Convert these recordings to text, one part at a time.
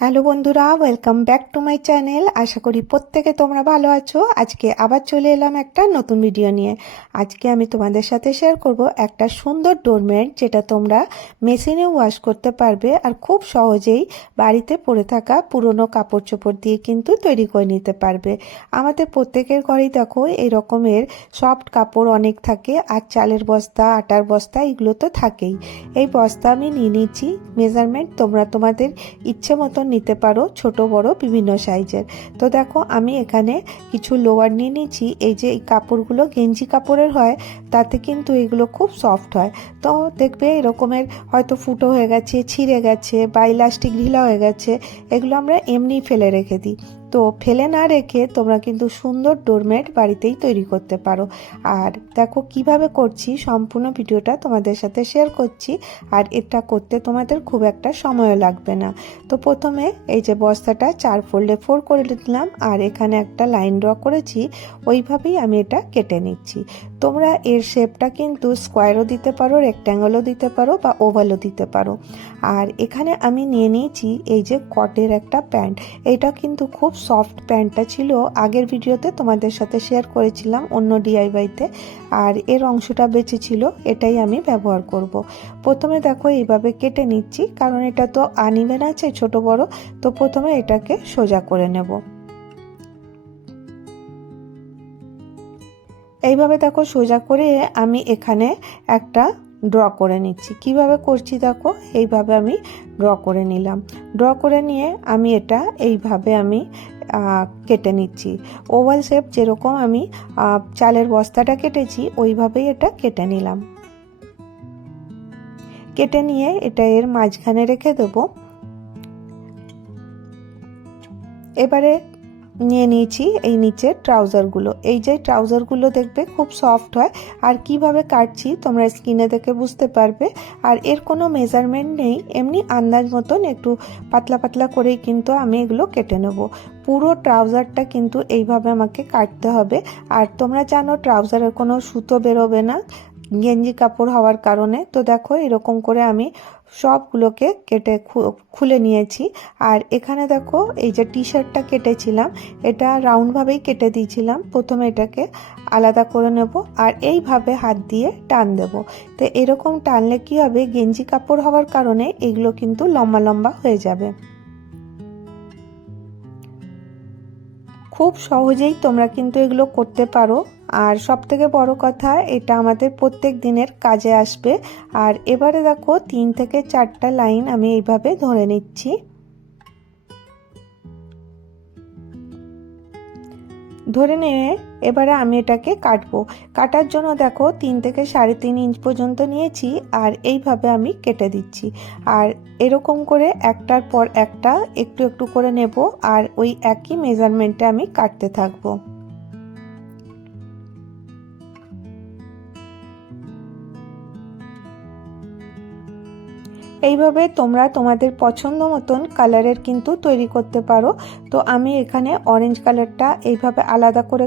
Hello বন্ধুরা welcome back to my channel আশা করি প্রত্যেকে তোমরা ভালো আছো। আজকে আবার চলে এলাম একটা নতুন ভিডিও নিয়ে। আজকে আমি তোমাদের সাথে শেয়ার করব একটা সুন্দর ডোরমেট যেটা তোমরা মেশিনে ওয়াশ করতে পারবে আর খুব সহজেই বাড়িতে পড়ে থাকা পুরনো কাপড় চোপড় দিয়ে কিন্তু তৈরি করে নিতে পারবে। আমাদের প্রত্যেকের ঘরেই দেখো এই রকমের সফট কাপড় অনেক থাকে আর চালের বস্তা, আটার বস্তা, এগুলো তো থাকেই। এই বস্তা আমি নিয়ে নিচ্ছি। মেজারমেন্ট তোমরা তোমাদের ইচ্ছে মতন নিতে পারো ছোট, বড়, বিভিন্ন সাইজের। তো দেখো, আমি এখানে কিছু লোয়ার নিয়ে নিয়েছি। এই যে এই কাপড়গুলো গেঞ্জি কাপড়ের হয়, তাতে কিন্তু এগুলো খুব সফট হয়। তো দেখবে এরকমের হয়তো ফুটো হয়ে গেছে, ছিঁড়ে গেছে বা ইলাস্টিক ঢিলা হয়ে গেছে, এগুলো আমরা এমনি ফেলে রেখে দিই। তো ফেলে না রেখে তোমরা কিন্তু সুন্দর ডোরমেট বাড়িতেই তৈরি করতে পারো। আর দেখো কীভাবে করছি, সম্পূর্ণ ভিডিওটা তোমাদের সাথে শেয়ার করছি। আর এটা করতে তোমাদের খুব একটা সময়ও লাগবে না। তো প্রথমে এই যে বস্তাটা চার ফোল্ডে ফোর করে দিলাম। আর এখানে একটা লাইন ড্র করেছি। ওইভাবেই আমি এটা কেটে নিচ্ছি। তোমরা এর শেপটা কিন্তু স্কোয়ারও দিতে পারো রেক্ট্যাঙ্গলও দিতে পারো বা ওভালও দিতে পারো। আর এখানে আমি নিয়ে নিয়েছি এই যে কটের একটা প্যান্ট। এটা কিন্তু খুব সফট প্যান্টটা ছিল। আগের ভিডিওতে তোমাদের সাথে শেয়ার করেছিলাম অন্য ডিআইওয়াইতে আর এর অংশটা বেঁচে ছিল, এটাই আমি ব্যবহার করব। প্রথমে দেখো এইভাবে কেটে নিচ্ছি, কারণ এটা তো আনিবেন আছে ছোট বড়। তো প্রথমে এটাকে সোজা করে নেব। এইভাবে দেখো সোজা করে আমি এখানে একটা ড্র করে নিচ্ছি। কীভাবে করছি দেখো? এইভাবে আমি ড্র করে নিলাম। ড্র করে নিয়ে আমি এটা এইভাবে আমি কেটে নিচ্ছি। ওভাল শেপ যেরকম আমি চালের বস্তাটা কেটেছি, ওইভাবেই এটা কেটে নিলাম। কেটে নিয়ে এটা এর মাঝখানে রেখে দেব। এবারে নিয়ে নিয়েছি এই নিচের ট্রাউজারগুলো। এই যে ট্রাউজারগুলো দেখবে খুব সফট হয়। আর কীভাবে কাটছি তোমরা স্কিনে দেখে বুঝতে পারবে। আর এর কোনো মেজারমেন্ট নেই। এমনি আন্দাজ মতন একটু পাতলা পাতলা করেই কিন্তু আমি এগুলো কেটে নেব। পুরো ট্রাউজারটা কিন্তু এইভাবে আমাকে কাটতে হবে। আর তোমরা জানো ট্রাউজারের কোনো সুতো বেরোবে না। গেঞ্জি কাপড় হওয়ার কারণে, তো দেখো এরকম করে আমি সবগুলোকে কেটে খুলে নিয়েছি। আর এখানে দেখো এই যে টি শার্টটা কেটেছিলাম, এটা রাউন্ডভাবেই কেটে দিয়েছিলাম। প্রথমে এটাকে আলাদা করে নেব আর এইভাবে হাত দিয়ে টান দেব। তো এরকম টানলে কি হবে, গেঞ্জি কাপড় হওয়ার কারণে এগুলো কিন্তু লম্বা লম্বা হয়ে যাবে। খুব সহজেই তোমরা কিন্তু এগুলো করতে পারো। আর সব থেকে বড় কথা, এটা আমাদের প্রত্যেক দিনের কাজে আসবে। আর এবারে দেখো, তিন থেকে চারটা লাইন আমি এইভাবে ধরে নিচ্ছি। ধরে নিয়ে এবারে আমি এটাকে কাটবো। কাটার জন্য দেখো, তিন থেকে সাড়ে তিন ইঞ্চ পর্যন্ত নিয়েছি আর এইভাবে আমি কেটে দিচ্ছি। আর এরকম করে একটার পর একটা একটু একটু করে নেব আর ওই একই মেজারমেন্টে আমি কাটতে থাকব। এইভাবে তোমরা তোমাদের পছন্দ মতন কালারের কিন্তু তৈরি করতে পারো। তো আমি এখানে অরেঞ্জ কালারটা এইভাবে আলাদা করে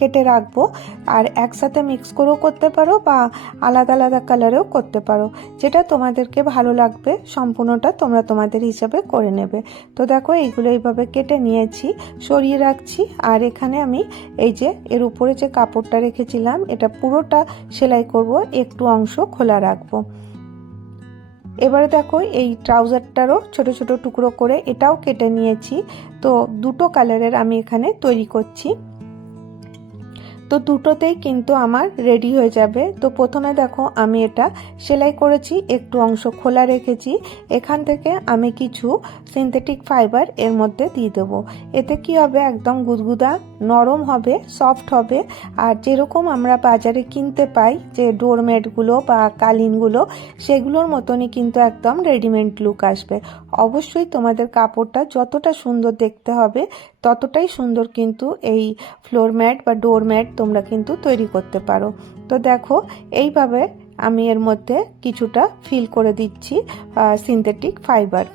কেটে রাখব আর একসাথে মিক্স করেও করতে পারো বা আলাদা আলাদা কালারেও করতে পারো। যেটা তোমাদেরকে ভালো লাগবে, সম্পূর্ণটা তোমরা তোমাদের হিসাবে করে নেবে। তো দেখো এইগুলো এইভাবে কেটে নিয়েছি, সরিয়ে রাখছি আর এখানে আমি এই যে এর উপরে যে কাপড়টা রেখেছিলাম, এটা পুরোটা সেলাই করব, একটু অংশ খোলা রাখব। এবারে দেখো এই ট্রাউজারটারও ছোট ছোট টুকরো করে এটাও কেটে নিয়েছি। তো দুটো কালারের আমি এখানে তৈরি করছি। তো দুটোতেই কিন্তু আমার রেডি হয়ে যাবে। তো প্রথমে দেখো আমি এটা সেলাই করেছি, একটু অংশ খোলা রেখেছি। এখান থেকে আমি কিছু সিনথেটিক ফাইবার এর মধ্যে দিয়ে দেবো। এতে কি হবে? একদম গুদগুদা, নরম হবে সফট হবে। আর যেরকম আমরা বাজারে কিনতে পাই যে ডোরমেটগুলো বা কালিনগুলো সেগুলোর মতনই কিন্তু একদম রেডিমেড লুক আসবে। অবশ্যই তোমাদের কাপড়টা যতটা সুন্দর দেখতে হবে ততটাই সুন্দর কিন্তু এই ফ্লোর ম্যাট বা ডোর ম্যাট তোমরা কিন্তু তৈরি করতে পারো। তো দেখো, এইভাবে আমি এর মধ্যে কিছুটা ফিল করে দিচ্ছি সিনথেটিক ফাইবার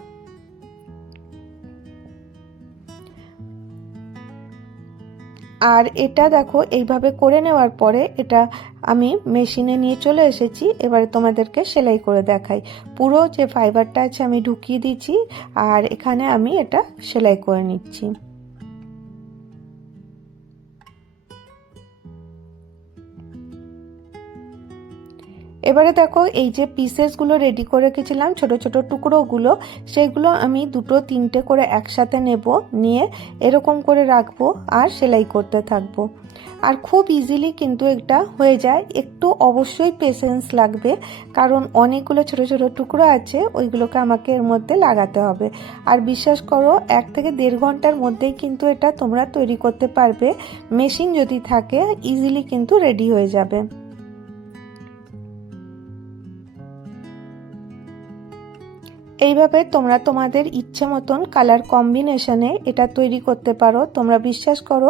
আর এটা দেখো, এইভাবে করে নেওয়ার পরে এটা আমি মেশিনে নিয়ে চলে এসেছি, এবারে তোমাদেরকে সেলাই করে দেখাই। পুরো যে ফাইবারটা আছে আমি ঢুকিয়ে দিচ্ছি, আর এখানে আমি এটা সেলাই করে নিচ্ছি। এবারে দেখো এই যে পিসেসগুলো রেডি করে রেখেছিলাম, ছোট ছোট টুকরোগুলো, সেগুলো আমি দুটো তিনটে করে একসাথে নেব, নিয়ে এরকম করে রাখব আর সেলাই করতে থাকব। আর খুব ইজিলি কিন্তু এটা হয়ে যায়। একটু অবশ্যই পেশেন্স লাগবে, কারণ অনেকগুলো ছোট ছোট টুকরো আছে, ওইগুলোকে আমাকে এর মধ্যে লাগাতে হবে। আর বিশ্বাস করো, এক থেকে দেড় ঘণ্টার মধ্যেই কিন্তু এটা তোমরা তৈরি করতে পারবে। মেশিন যদি থাকে ইজিলি কিন্তু রেডি হয়ে যাবে। এইভাবে তোমরা তোমাদের ইচ্ছে মতন কালার কম্বিনেশনে এটা তৈরি করতে পারো। তোমরা বিশ্বাস করো,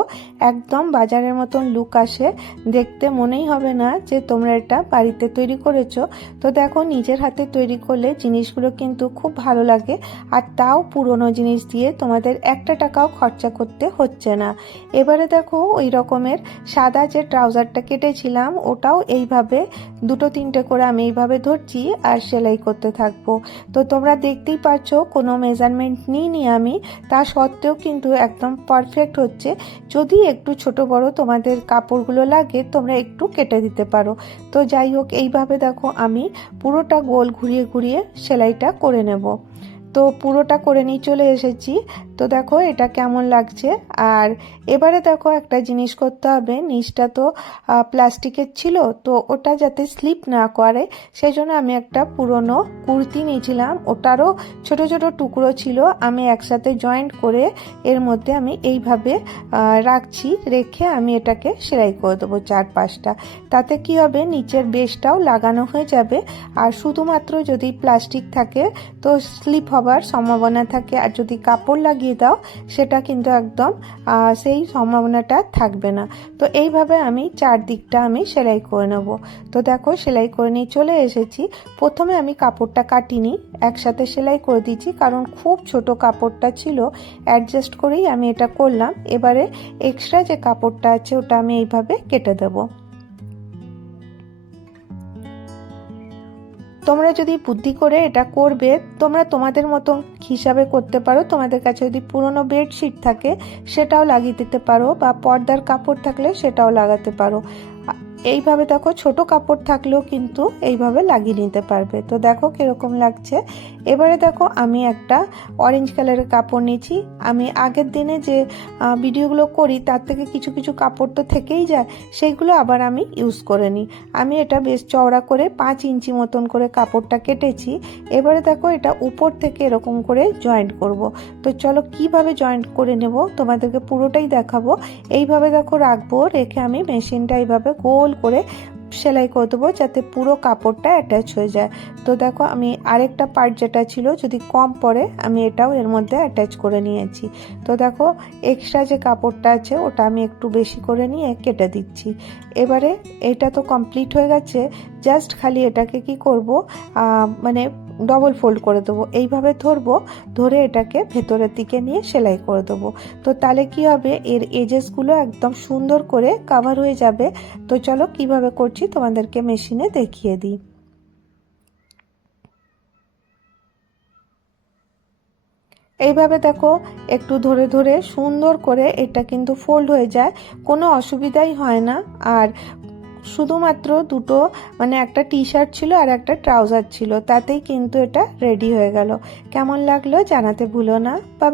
একদম বাজারের মতন লুক আসে। দেখতে মনেই হবে না যে তোমরা এটা বাড়িতে তৈরি করেছ। তো দেখো, নিজের হাতে তৈরি করলে জিনিসগুলো কিন্তু খুব ভালো লাগে। আর তাও পুরনো জিনিস দিয়ে তোমাদের একটা টাকাও খরচা করতে হচ্ছে না। এবারে দেখো, ওই রকমের সাদা যে ট্রাউজারটা কেটেছিলাম, ওটাও এইভাবে, দুটো তিনটে করে আমি এইভাবে ধরছি আর সেলাই করতে থাকব। তো তোমরা দেখতেই পাচ্ছ কোনো মেজারমেন্ট নিইনি আমি। তা সত্ত্বেও কিন্তু একদম পারফেক্ট হচ্ছে। যদি একটু ছোট বড় তোমাদের কাপড়গুলো লাগে, তোমরা একটু কেটে দিতে পারো। তো যাই হোক, এইভাবে দেখো আমি পুরোটা গোল ঘুরিয়ে ঘুরিয়ে সেলাইটা করে নেব। তো পুরোটা করে নিয়ে চলে এসেছি। তো দেখো এটা কেমন লাগছে। আর এবারে দেখো একটা জিনিস করতে হবে, নিচটা তো প্লাস্টিকের ছিল, তো ওটা যাতে স্লিপ না করে সেই জন্য আমি একটা পুরনো কুর্তি নিয়েছিলাম। ওটারও ছোট ছোট টুকরো ছিল, আমি একসাথে জয়েন্ট করে এর মধ্যে আমি এইভাবে রাখছি, রেখে আমি এটাকে সেলাই করে দেবো চার পাঁচটা তাতে কি হবে, নিচের বেসটাও লাগানো হয়ে যাবে। আর শুধুমাত্র যদি প্লাস্টিক থাকে, তো স্লিপ হবার সম্ভাবনা থাকে। আর যদি কাপড় লাগিয়ে লাগিয়ে দাও, সেটা কিন্তু একদম সেই সম্ভাবনাটা থাকবে না। তো এইভাবে আমি চারদিকটা আমি সেলাই করে নেব। তো দেখো সেলাই করে নিয়ে চলে এসেছি। প্রথমে আমি কাপড়টা কাটিনি, একসাথে সেলাই করে দিচ্ছি কারণ খুব ছোট কাপড়টা ছিল অ্যাডজাস্ট করেই আমি এটা করলাম। এবারে এক্সট্রা যে কাপড়টা আছে, ওটা আমি এইভাবে কেটে দেবো। তোমরা যদি বুদ্ধি করে এটা করবে, তোমরা তোমাদের মতো হিসাবে করতে পারো। তোমাদের কাছে যদি পুরনো বেডশিট থাকে, সেটাও লাগিয়ে দিতে পারো বা পর্দার কাপড় থাকলে সেটাও লাগাতে পারো। এইভাবে দেখো ছোট কাপড় থাকলেও কিন্তু এইভাবে লাগিয়ে নিতে পারবে। তো দেখো কীরকম লাগছে। এবারে দেখো আমি একটা অরেঞ্জ কালারের কাপড় নিয়েছি। আমি আগের দিনে যে ভিডিওগুলো করি তার থেকে কিছু কিছু কাপড় তো থেকেই যায়। সেইগুলো আবার আমি ইউজ করে নিই। আমি এটা বেশ চওড়া করে পাঁচ ইঞ্চি মতন করে কাপড়টা কেটেছি। এবারে দেখো এটা উপর থেকে এরকম করে জয়েন্ট করব। তো চলো কীভাবে জয়েন্ট করে নেব তোমাদেরকে পুরোটাই দেখাবো। এইভাবে দেখো রাখব, রেখে আমি মেশিনটা এইভাবে গোল করে সেলাই করে দেবো যাতে পুরো কাপড়টা অ্যাটাচ হয়ে যায়। তো দেখো আমি আরেকটা পার্ট যেটা ছিল, যদি কম পড়ে, আমি এটাও এর মধ্যে অ্যাটাচ করে নিয়েছি। তো দেখো এক্সট্রা যে কাপড়টা আছে, ওটা আমি একটু বেশি করে নিয়ে কেটে দিচ্ছি। এবারে এটা তো কমপ্লিট হয়ে গেছে জাস্ট খালি এটাকে কি করব মানে ডবল ফোল্ড করে দেবো। এইভাবে ধরবো, ধরে এটাকে ভেতরের দিকে নিয়ে সেলাই করে দেবো। তো তাহলে কি হবে? এর এজেসগুলো একদম সুন্দর করে কাভার হয়ে যাবে। তো চলো কীভাবে করছি তোমাদেরকে মেশিনে দেখিয়ে দিই। এইভাবে দেখো, একটু ধরে ধরে সুন্দর করে এটা কিন্তু ফোল্ড হয়ে যায়। কোনো অসুবিধাই হয় না। আর শুধুমাত্র দুটো মানে একটা টি শার্ট ছিল আর একটা ট্রাউজার ছিল, তাতেই কিন্তু এটা রেডি হয়ে গেল। কেমন লাগল জানাতে ভুলো না। বা